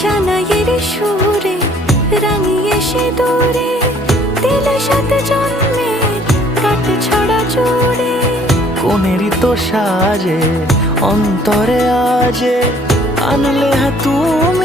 সানাইয়ের সুরে রাঙিয়ে সে দূরে দিলে সাথে জন্মের কাট ছড়া জুড়ে। কোনেরই তো সাজে অন্তরে আজে আনলে হ্যাঁ তুমি